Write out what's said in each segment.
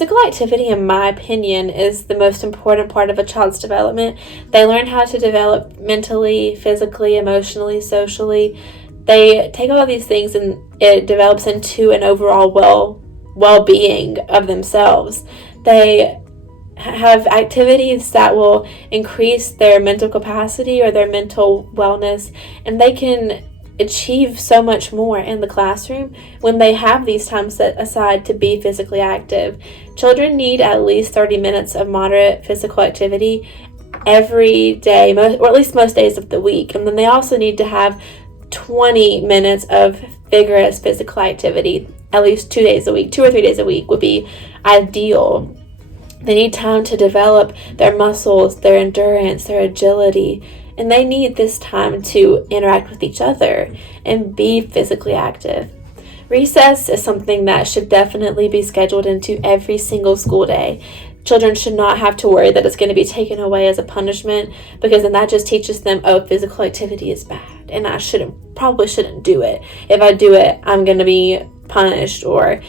Physical activity, in my opinion, is the most important part of a child's development. They learn how to develop mentally, physically, emotionally, socially. They take all of these things and it develops into an overall well-being of themselves. They have activities that will increase their mental capacity or their mental wellness, and they can achieve so much more in the classroom when they have these times set aside to be physically active. Children need at least 30 minutes of moderate physical activity every day, or at least most days of the week. And then they also need to have 20 minutes of vigorous physical activity at least 2 days a week. 2 or 3 days a week would be ideal. They need time to develop their muscles, their endurance, their agility, and they need this time to interact with each other and be physically active. Recess is something that should definitely be scheduled into every single school day. Children should not have to worry that it's going to be taken away as a punishment, because then that just teaches them, oh, physical activity is bad and I probably shouldn't do it. If I do it, I'm going to be punished, or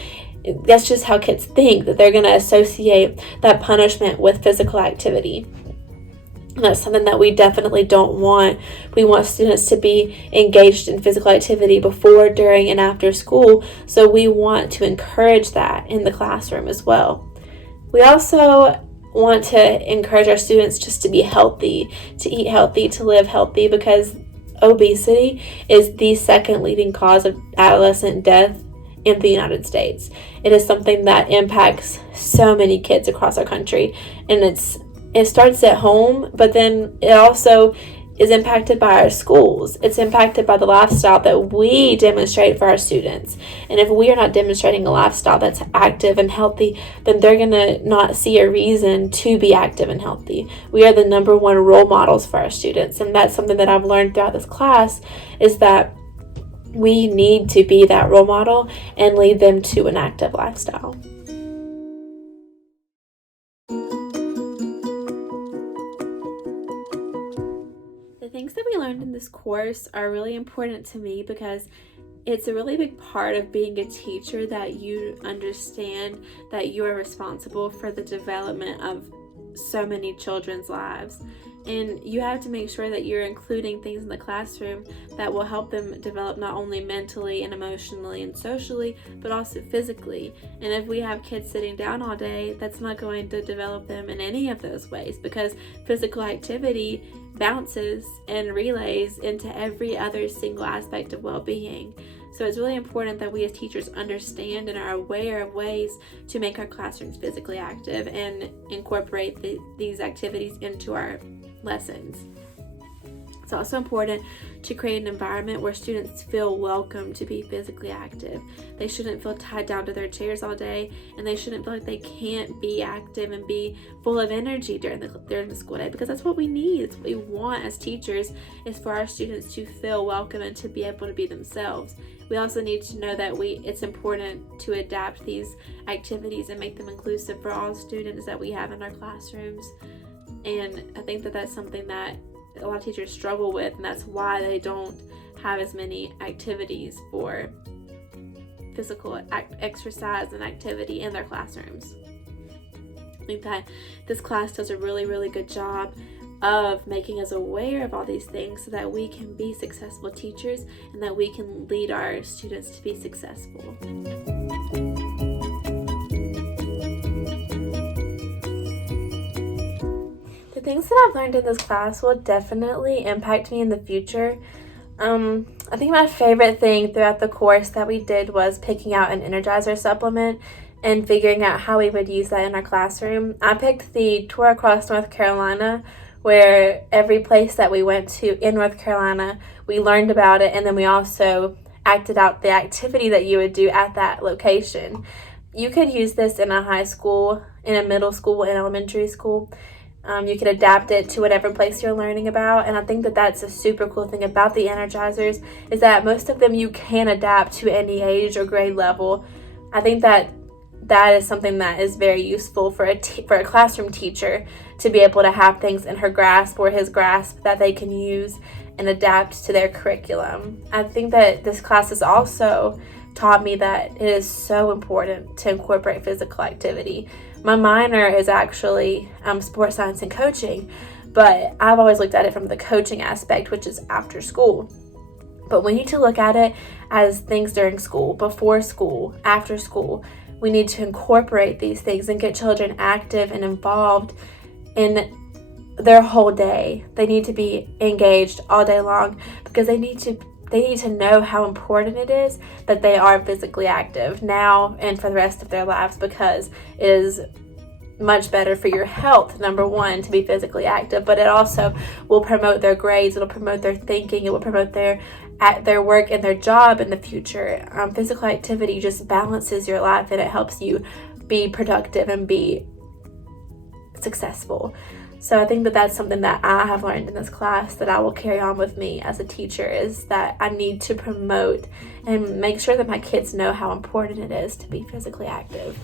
that's just how kids think, that they're going to associate that punishment with physical activity. And that's something that we definitely don't want. We want students to be engaged in physical activity before, during, and after school. So we want to encourage that in the classroom as well. We also want to encourage our students just to be healthy, to eat healthy, to live healthy, because obesity is the second leading cause of adolescent death in the United States. It is something that impacts so many kids across our country, and it starts at home, but then it also is impacted by our schools. It's impacted by the lifestyle that we demonstrate for our students. And if we are not demonstrating a lifestyle that's active and healthy, then they're going to not see a reason to be active and healthy. We are the number one role models for our students, and that's something that I've learned throughout this class, is that we need to be that role model and lead them to an active lifestyle. The things that we learned in this course are really important to me, because it's a really big part of being a teacher that you understand that you are responsible for the development of so many children's lives. And you have to make sure that you're including things in the classroom that will help them develop not only mentally and emotionally and socially, but also physically. And if we have kids sitting down all day, that's not going to develop them in any of those ways, because physical activity bounces and relays into every other single aspect of well-being. So it's really important that we as teachers understand and are aware of ways to make our classrooms physically active and incorporate these activities into our lessons. It's also important to create an environment where students feel welcome to be physically active. They shouldn't feel tied down to their chairs all day, and they shouldn't feel like they can't be active and be full of energy during the school day, because that's what we need. It's what we want as teachers, is for our students to feel welcome and to be able to be themselves. We also need to know that it's important to adapt these activities and make them inclusive for all students that we have in our classrooms. And I think that that's something that a lot of teachers struggle with, and that's why they don't have as many activities for physical exercise and activity in their classrooms. I think that this class does a really, really good job of making us aware of all these things so that we can be successful teachers and that we can lead our students to be successful. The things that I've learned in this class will definitely impact me in the future. I think my favorite thing throughout the course that we did was picking out an Energizer supplement and figuring out how we would use that in our classroom. I picked the tour across North Carolina, where every place that we went to in North Carolina, we learned about it, and then we also acted out the activity that you would do at that location. You could use this in a high school, in a middle school, in elementary school. You could adapt it to whatever place you're learning about, and I think that that's a super cool thing about the Energizers, is that most of them you can adapt to any age or grade level. I think that is something that is very useful for a classroom teacher, to be able to have things in her grasp or his grasp that they can use and adapt to their curriculum. I think that this class is also taught me that it is so important to incorporate physical activity. My minor is actually sports science and coaching, but I've always looked at it from the coaching aspect, which is after school. But we need to look at it as things during school, before school, after school. We need to incorporate these things and get children active and involved in their whole day. They need to be engaged all day long because they need to know how important it is that they are physically active now and for the rest of their lives, because it is much better for your health, number one, to be physically active, but it also will promote their grades, it'll promote their thinking, it will promote their work and their job in the future. Physical activity just balances your life and it helps you be productive and be successful. So I think that that's something that I have learned in this class that I will carry on with me as a teacher, is that I need to promote and make sure that my kids know how important it is to be physically active.